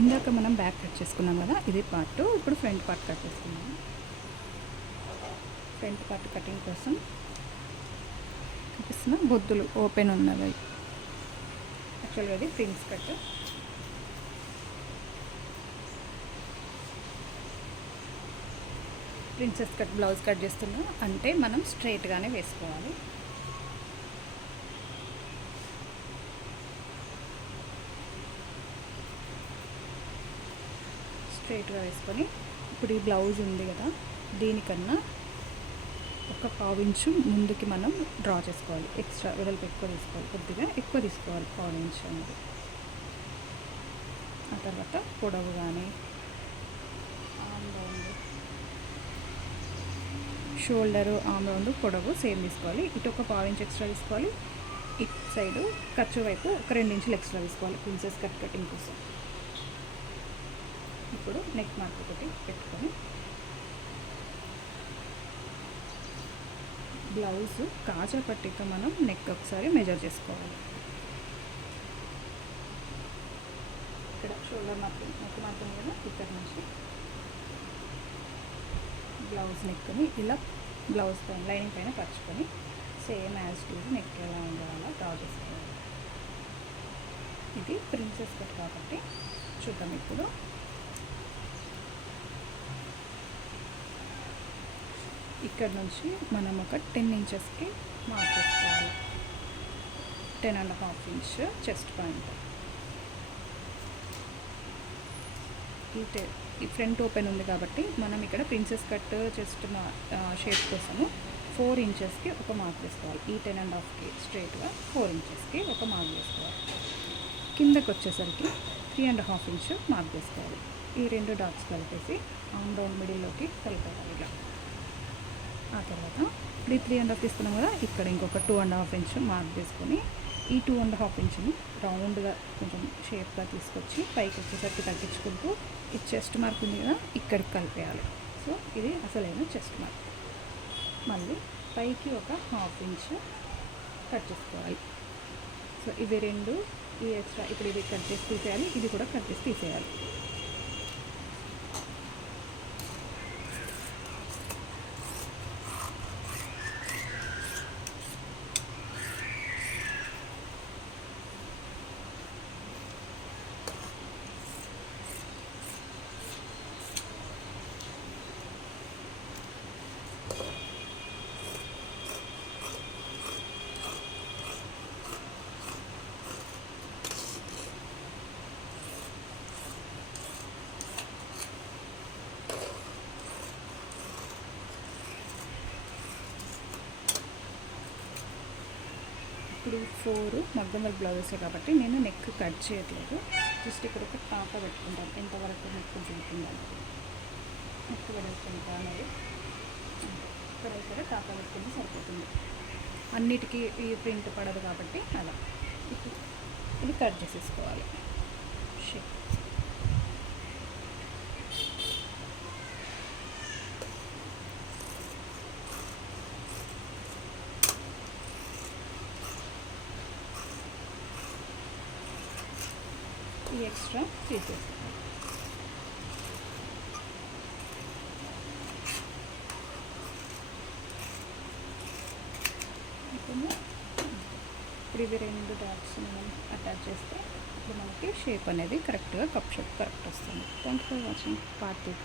ఇందాక మనం back cut చేసుకున్నాం కదా, ఇది పార్ట్. ఇప్పుడు ఫ్రంట్ పార్ట్ కట్ చేసుకున్నాము. ఫ్రంట్ పార్ట్ కటింగ్ కోసం చూపిస్తున్న బొద్దులు ఓపెన్ ఉన్నవి. యాక్చువల్గా అది prince cut. Princess cut blouse cut చేస్తున్నా అంటే మనం స్ట్రైట్గానే వేసుకోవాలి. స్ట్రైట్గా వేసుకొని ఇప్పుడు ఈ బ్లౌజ్ ఉంది కదా, దీనికన్నా ఒక 1/4 ఇంచు ముందుకి మనం డ్రా చేసుకోవాలి. ఎక్స్ట్రా వెడల్పు ఎక్కువ తీసుకోవాలి, కొద్దిగా ఎక్కువ తీసుకోవాలి 1/4 ఇంచు అనేది. ఆ తర్వాత పొడవు కానీ arm round, shoulder, arm round, పొడవు సేమ్ తీసుకోవాలి. ఇటు ఒక 1/4 ఇంచు ఎక్స్ట్రా తీసుకోవాలి. ఇటు సైడు ఖర్చు వైపు ఒక 2 ఇంచులు ఎక్స్ట్రా తీసుకోవాలి ప్రిన్సెస్ కట్ కటింగ్ కోసం. ఇప్పుడు నెక్ మార్క్ ఒకటి పెట్టుకొని బ్లౌజ్ కాజా పట్టిక మనం నెక్ ఒకసారి మెజర్ చేసుకోవాలి. ఇక్కడ షోల్డర్ మార్కింగ్ నెక్ మార్కింగ్ కదా, ఇక్కడ నుంచి బ్లౌజ్ నెక్ని ఇలా బ్లౌజ్ పైన లైనింగ్ పైన పరుచుకొని సేమ్ యాజ్ టు నెక్ ఎలా ఉందో అలా డ్రా చేసుకోవాలి. ఇది ప్రిన్సెస్ కట్ కాబట్టి చూద్దాం. ఇప్పుడు ఇక్కడ నుంచి మనం ఒక 10 ఇంచెస్కి మార్క్ చేసుకోవాలి. 10.5 ఇంచ్ చెస్ట్ పాయింట్. ఈ ఫ్రంట్ ఓపెన్ ఉంది కాబట్టి మనం ఇక్కడ ప్రిన్సెస్ కట్ చేస్తున్న షేప్ కోసము 4 ఇంచెస్కి ఒక మార్క్ వేసుకోవాలి. ఈ 10.5కి స్ట్రైట్గా 4 ఇంచెస్కి ఒక మార్క్ వేసుకోవాలి. కిందకు వచ్చేసరికి 3.5 ఇంచ్ మార్క్ వేసుకోవాలి. ఈ 2 డాట్స్ కలిపేసి ఆమ్ రౌండ్ మిడిల్లోకి కలిపేయాలి ఇలా. ఆ తర్వాత ఇప్పుడు 3.5 తీసుకున్నాం కదా, ఇక్కడ ఇంకొక 2.5 ఇంచ్ మార్క్ చేసుకొని ఈ 2.5 ఇంచుని రౌండ్గా కొంచెం షేప్గా తీసుకొచ్చి పైకి వచ్చేసరికి తగ్గించుకుంటూ ఈ చెస్ట్ మార్క్ ఉంది కదా, ఇక్కడికి కలిపేయాలి. సో ఇది అసలైన చెస్ట్ మార్క్. మళ్ళీ పైకి ఒక 1/2 ఇంచ్ కట్ చేసుకోవాలి. సో ఇవి 2 ఈ ఎక్స్ట్రా ఇప్పుడు ఇది కట్ చేసి తీసేయాలి, ఇది కూడా కట్ చేసి తీసేయాలి. ఇప్పుడు 4 మగ్గం వర్క్ బ్లౌజెసే కాబట్టి నేను నెక్ కట్ చేయట్లేదు. జస్ట్ ఇక్కడ ఒక టాప పెట్టుకుంటాను. ఎంతవరకు నెక్ చూపుతుందని నెక్ పెట్టుకుంటా అనేది ఇక్కడ టాప పెట్టుకుంటే సరిపోతుంది. అన్నిటికీ ఈ ప్రింట్ పడదు కాబట్టి అలా ఇది కట్ చేసేసుకోవాలి. షేప్ ఈ ఎక్స్ట్రా తీసేసుకోవాలి. ఇప్పుడు ఇవి 2 డాట్స్ మనం అటాచ్ చేస్తే ఇప్పుడు మనకి షేప్ అనేది కరెక్ట్గా కప్ షేప్ కరెక్ట్ వస్తుంది. Thank you for watching part 2.